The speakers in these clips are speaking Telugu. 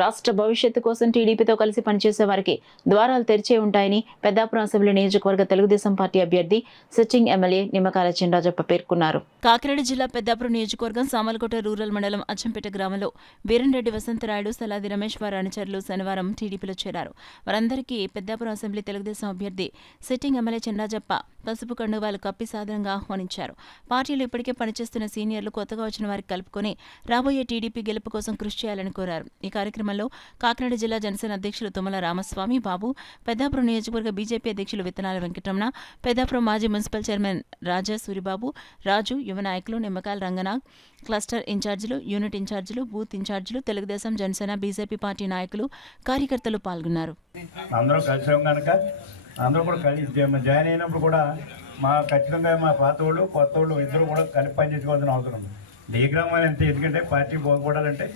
రాష్ట్ర భవిష్యత్తు కోసం టీడీపీతో కలిసి పనిచేసే వారికి ద్వారాలు తెరిచే ఉంటాయని పెద్దాపురం అసెంబ్లీ నియోజకవర్గ తెలుగుదేశం పార్టీ అభ్యర్థి సిట్టింగ్ ఎమ్మెల్యే నిమ్మకాయల చినరాజప్ప పేర్కొన్నారు. కాకినాడ జిల్లా పెద్దాపురం నియోజకవర్గం సామలకోట రూరల్ మండలం అచ్చంపేట గ్రామంలో వీరంరెడ్డి వసంతరాయుడు, సలాది రమేష్ వారి అనుచరులు శనివారం టీడీపీలో చేరారు. వారందరికీ పెద్దాపురం అసెంబ్లీ తెలుగుదేశం అభ్యర్థి సిట్టింగ్ ఎమ్మెల్యే చినరాజప్ప పసుపు కండువాలు కప్పి సాదరంగా ఆహ్వానించారు. పార్టీలో ఇప్పటికే పనిచేస్తున్న సీనియర్లు కొత్తగా వచ్చిన వారికి కలుపుకొని రాబోయే టీడీపీ గెలుపు కోసం కృషి చేయాలని కోరారు. ఈ కార్యక్రమంలో కాకినాడ జిల్లా జనసేన అధ్యక్షులు తుమ్మల రామస్వామి బాబు, పెద్దాపురం నియోజకవర్గ బీజేపీ అధ్యక్షులు విత్తనాల వెంకటరమణ, పెద్దాపురం మాజీ మున్సిపల్ చైర్మన్ రాజా సూరిబాబు, రాజు, యువ నాయకులు నిమ్మకాయల రంగనాథ్, క్లస్టర్ ఇన్ఛార్జీలు, యూనిట్ ఇన్ఛార్జీలు, బూత్ ఇన్ఛార్జీలు, తెలుగుదేశం, జనసేన, బీజేపీ పార్టీ నాయకులు, కార్యకర్తలు పాల్గొన్నారు. అందరూ కూడా కలిసి జాయిన్ అయినప్పుడు కూడా ఖచ్చితంగా మా పాత వాళ్ళు కొత్త వాళ్ళు ఇద్దరు కూడా కలిపి పనిచేసుకోవాల్సిన అవసరం ఉంది. ఈ గ్రామాలు ఎంత ఎందుకంటే పార్టీ బాగుపడాలంటే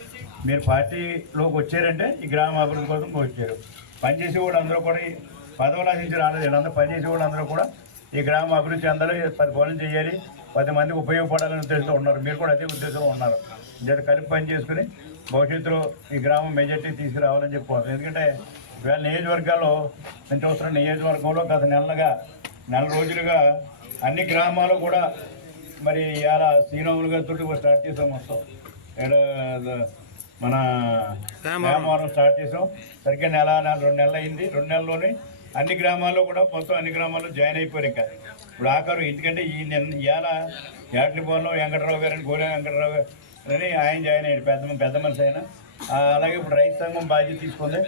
మీరు పార్టీలోకి వచ్చారంటే ఈ గ్రామ అభివృద్ధి కోసం వచ్చారు. పనిచేసే వాళ్ళు అందరూ కూడా పదవులు ఆశించి రాలేదు. వీళ్ళందరూ పనిచేసే వాళ్ళు అందరూ కూడా ఈ గ్రామ అభివృద్ధి చెందాలి, 10 పనులు చేయాలి, 10 మందికి ఉపయోగపడాలనే ఉద్దేశంతో ఉన్నారు. మీరు కూడా అదే ఉద్దేశంలో ఉన్నారు. జర కలిపి పని చేసుకుని భవిష్యత్తులో ఈ గ్రామం మెజార్టీ తీసుకురావాలని చెప్పుకోవాలి. ఎందుకంటే ఇవాళ నియోజకవర్గాల్లో నేను చూస్తున్న నియోజకవర్గంలో గత నెల రోజులుగా అన్ని గ్రామాలు కూడా మరి ఇవాళ శ్రీరాములు గారితో స్టార్ట్ చేసాం. మొత్తం మన గ్రామవరం స్టార్ట్ చేసాం. సరిగ్గా నెల 2 నెలలు అయింది. 2 నెలల్లోనే అన్ని గ్రామాల్లో కూడా మొత్తం అన్ని గ్రామాల్లో జాయిన్ అయిపోయారు. ఇంకా ఇప్పుడు ఆఖరు ఎందుకంటే ఇవాళ యాట్లిపోలో వెంకటరావు గారని గోలే వెంకటరావు గారు అని ఆయన జాయిన్ అయ్యాడు, పెద్ద మనిషి అయినా. అలాగే ఇప్పుడు రైతు సంఘం బాధ్యత తీసుకుంది.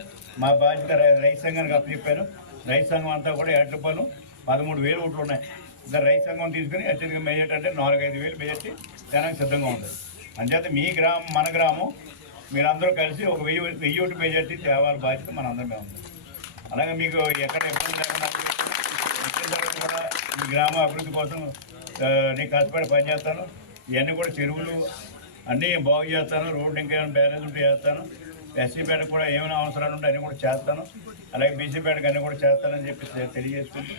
మా బాధ్యత రైతు సంఘానికి అప్పచెప్పాను. రైతు సంఘం అంతా కూడా యాట్లిపోలు 13,000 ఓట్లు ఉన్నాయి. ఇంకా రైతు సంఘం తీసుకుని అత్యధిక మెజార్టీ అంటే 4-5 వేలు మెజార్టీ జనానికి సిద్ధంగా ఉంటుంది. అంచేత మీ గ్రామం మన గ్రామం మీరందరూ కలిసి ఒక 1000 ఓటు మెజార్టీ తేవాలి బాధ్యత మనందరం మీద ఉంది. అలాగే మీకు ఎక్కడ ఇబ్బంది లేకుండా కూడా ఈ గ్రామ అభివృద్ధి కోసం నేను కష్టపడి పనిచేస్తాను. ఇవన్నీ కూడా చెరువులు అన్నీ బాగు చేస్తాను. రోడ్డు ఇంకేమైనా బ్యారేజ్ ఉంటే చేస్తాను. ఎస్సీపేటకు కూడా ఏమైనా అవసరాలు ఉంటే అన్నీ కూడా చేస్తాను. అలాగే బీసీపేటకు అన్నీ కూడా చేస్తానని చెప్పి తెలియజేసుకుంటూ